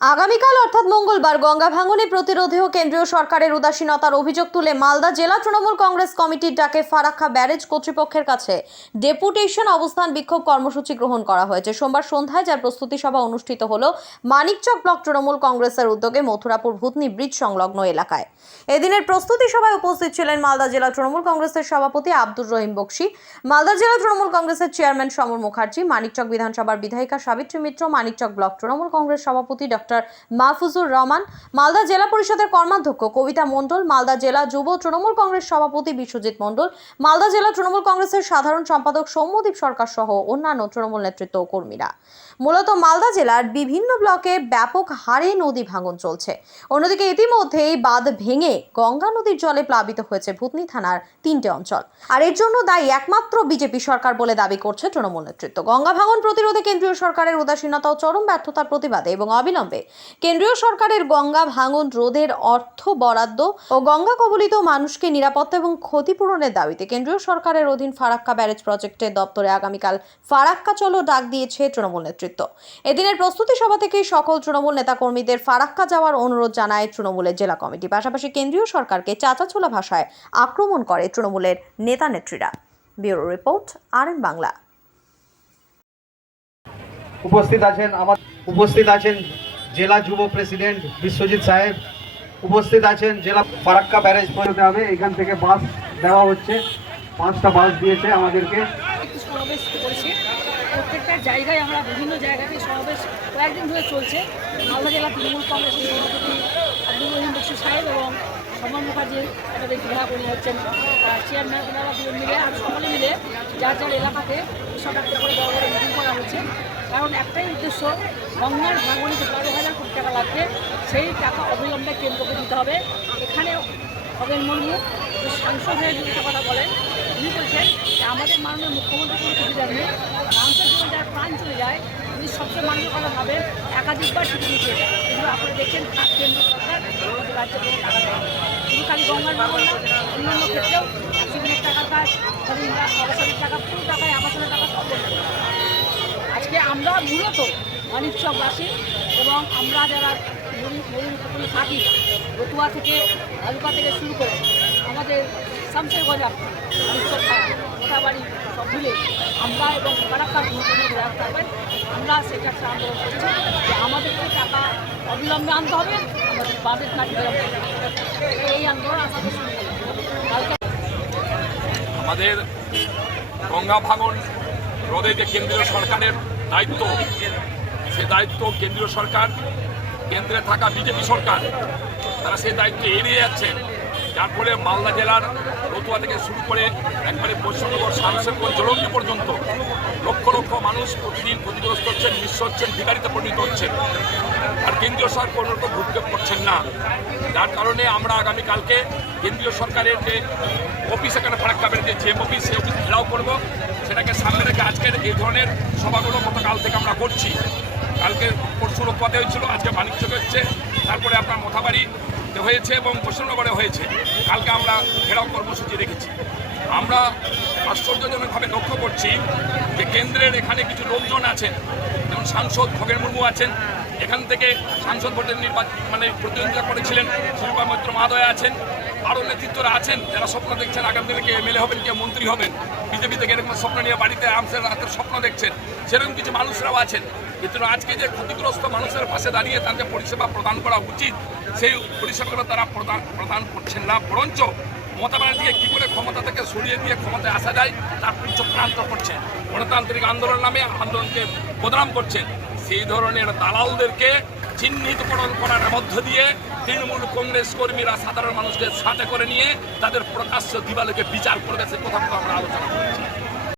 আগামীকাল অর্থাৎ মঙ্গলবার গঙ্গা ভাঙনে প্রতিরোধেও কেন্দ্রীয় সরকারের উদাসীনতার অভিযোগ তুলে মালদা জেলা তৃণমূল কংগ্রেস কমিটির ডাকে ফারাক্কা ব্যারেজ কর্তৃপক্ষের কাছে ডেপুটেশন অবস্থান বিক্ষোভ কর্মসূচি গ্রহণ করা হয়েছে সোমবার সন্ধ্যায়, যার প্রস্তুতি সভা অনুষ্ঠিত হলো মানিকচক ব্লক তৃণমূল কংগ্রেসের উদ্যোগে মথুরাপুর ভূতনি ব্রিজ সংলগ্ন এলাকায়। এদিনের প্রস্তুতি সভায় উপস্থিত ছিলেন মালদা জেলা তৃণমূল কংগ্রেসের সভাপতি আব্দুর রহিম বক্সি, মালদা জেলা তৃণমূল কংগ্রেসের চেয়ারম্যান সমর মুখার্জি, মানিকচক বিধানসভার বিধায়িকা সাবিত্রী মিত্র, মানিকচক ব্লক তৃণমূল কংগ্রেস সভাপতি ডক্টর মাহফুজুর রহমান, মালদা জেলা পরিষদের কর্মাধ্যক্ষ কবিতা মণ্ডল, মালদা জেলা যুব তৃণমূল কংগ্রেস সভাপতি বিশ্বজিৎ মণ্ডল, মালদা জেলা তৃণমূল কংগ্রেসের সাধারণ সম্পাদক সৌম্যদীপ সরকার সহ অন্যান্য তৃণমূল নেতৃত্ব ও কর্মীরা। মূলত মালদা জেলার বিভিন্ন ব্লকে ব্যাপক হারে নদী ভাঙন চলছে। অন্যদিকে ইতিমধ্যেই বাঁধ ভেঙে গঙ্গা নদীর জলে প্লাবিত হয়েছে ভূতনি থানার 3টে অঞ্চল। আর এর জন্য দায়ী একমাত্র বিজেপি সরকার বলে দাবি করছে তৃণমূল নেতৃত্ব। গঙ্গা ভাঙন প্রতিরোধে কেন্দ্রীয় সরকারের উদাসীনতা ও চরম ব্যর্থতার প্রতিবাদে এবং অবিলম্বে কেন্দ্রীয় সরকারের গঙ্গা ভাঙন রোধের অর্থ বরাদ্দ ও গঙ্গা কবলিত মানুষকে নিরাপত্তা এবং ক্ষতিপূরণের দাবিতে কেন্দ্রীয় সরকারের অধীন ফারাক্কা ব্যারেজ প্রজেক্টের দপ্তরে আগামীকাল ফারাক্কা চলো ডাক দিয়েছে তৃণমূল নেতৃত্ব। এদিনের প্রস্তুতি সভা থেকে সকল তৃণমূল নেতাকর্মীদের ফারাক্কা যাওয়ার অনুরোধ জানায় তৃণমূলের জেলা কমিটি। পাশাপাশি কেন্দ্রীয় সরকারকে চাঁচাছোলা ভাষায় আক্রমণ করে তৃণমূলের নেতা নেত্রীরা। Bureau report, RN Bangla. উপস্থিত আছেন জেলা যুব প্রেসিডেন্ট বিশ্বজিৎ সাহেব, উপস্থিত আছেন জেলা ফারাক্কা ব্যারেজ পৌঁছতে হবে। এখান থেকে বাস দেওয়া হচ্ছে, 5টা বাস দিয়েছে আমাদেরকে। সমাবেশ করেছি প্রত্যেকটা জায়গায়, আমরা বিভিন্ন জায়গাতে সমাবেশ কয়েকদিন ধরে চলছে। মালদা জেলা তৃণমূল কংগ্রেসের সভাপতি আব্দুর রহিম বক্সি সাহেব এবং সমর মুখার্জির একটা বিধায়ক উনি হচ্ছেন চেয়ারম্যান, ওনারা দুজন মিলে আর সকলে মিলে যার যার এলাকাতে এসব একটা করে বড় বড় মিটিং করা হচ্ছে। কারণ একটাই উদ্দেশ্য, গঙ্গার ভাঙনে যে 12,000 কোটি টাকা লাগবে সেই টাকা অবিলম্বে কেন্দ্রকে দিতে হবে। এখানে খগেন মুর্মু যে সাংসদ হয়ে যদি কথা বলেন, উনি বলছেন যে আমাদের মাননীয় মুখ্যমন্ত্রী কোনো সুবিধা নেই, মানুষের জন্য যার প্রাণ চলে যায় উনি সবচেয়ে মানুষের কথা ভাবেন, একাধিকবার ছুটি দিচ্ছে। কিন্তু আপনারা দেখছেন কেন্দ্র সরকার আমাদের রাজ্যে কোনো টাকা দেয় না। শুধু খালি গঙ্গার ভাঙন না, অন্যান্য ক্ষেত্রেও অ্যাক্সিডেন্টের টাকার কাজ, অবসরের টাকা, পুরো টাকায় আবাসনের টাকা সব বন্ধ করে। আজকে আমরা মূলত মানিকচকবাসী এবং আমরা যারা মরুভূমি থাকি, রতুয়া থেকে আলুকা থেকে শুরু করে আমাদের শামশের বাজার, মানিকচক মোটাবাড়ি সব মিলে আমরা এবং ফারাক্কা ভূমির থাকবেন, আমরা সেটা আন্দোলন করছি যে আমাদেরকে টাকা অবিলম্বে আনতে হবে, আমাদের বাঁধের কাজ বিলম্বে। এই আন্দোলন আমাদের শুরু করবে। আমাদের গঙ্গা ভাঙন রোধে যে কেন্দ্রীয় সরকারের দায়িত্ব, সে দায়িত্ব কেন্দ্রীয় সরকার, কেন্দ্রে থাকা বিজেপি সরকার, তারা সেই দায়িত্ব এড়িয়ে যাচ্ছেন। যার ফলে মালদা জেলার রতুয়া থেকে শুরু করে একবারে পশ্চিমবঙ্গ শামশেরগঞ্জ জলঙ্গি পর্যন্ত লক্ষ লক্ষ মানুষ প্রতিদিন ক্ষতিগ্রস্ত হচ্ছেন, নিঃস্ব হচ্ছেন, ভিখারিতে পরিণত হচ্ছেন। আর কেন্দ্রীয় সরকার কোনো রকম ভূমিকা করছেন না। যার কারণে আমরা আগামীকালকে কেন্দ্রীয় সরকারের যে অফিস, এখানে ফারাক্কা ব্যারেজে যে অফিস, সেই অফিস ঘেরাও করবো। সেটাকে সামনে রেখে আজকের এই ধরনের সভাগুলো গতকাল থেকে আমরা করছি। কালকে পরশু রতুয়াতে হয়েছিল, আজকে মানিকচকে হচ্ছে, তারপরে আপনার মোথাবাড়ি হয়েছে এবং পশ্চিমনগরে হয়েছে। কালকে আমরা ঘেরাও কর্মসূচি রেখেছি। আমরা আশ্চর্যজনকভাবে লক্ষ্য করছি যে কেন্দ্রের এখানে কিছু লোকজন আছেন, যেমন সাংসদ খগেন মুর্মু আছেন, এখান থেকে সাংসদ ভোটের প্রতিদ্বন্দ্বিতা করেছিলেন শিল্পা মৈত্র মহোদয় আছেন, আরও নেতৃত্বরা আছেন যারা স্বপ্ন দেখছেন আগামী দিনে কে এমএলএ হবেন, কে মন্ত্রী হবেন, বিজেপি থেকে এরকম স্বপ্ন নিয়ে বাড়িতে আমসের রাতের স্বপ্ন দেখছেন, সেরকম কিছু মানুষরাও আছেন। কিন্তু আজকে যে ক্ষতিগ্রস্ত মানুষের পাশে দাঁড়িয়ে তাদের পরিষেবা প্রদান করা উচিত, সেই পরিষেবাগুলো তারা প্রদান করছেন না, বরঞ্চ মমতা ব্যানার্জিকে কী করে ক্ষমতা থেকে সরিয়ে দিয়ে ক্ষমতায় আসা যায় তার চক্রান্ত করছেন, গণতান্ত্রিক আন্দোলন নামে আন্দোলনকে বদনাম করছেন। সেই ধরনের দালালদেরকে চিহ্নিতকরণ করার মধ্য দিয়ে তৃণমূল কংগ্রেস কর্মীরা সাধারণ মানুষকে সাথে করে নিয়ে তাদের প্রকাশ্য দিবালোকে বিচার করবে, সে কথা আমরা আলোচনা করেছি।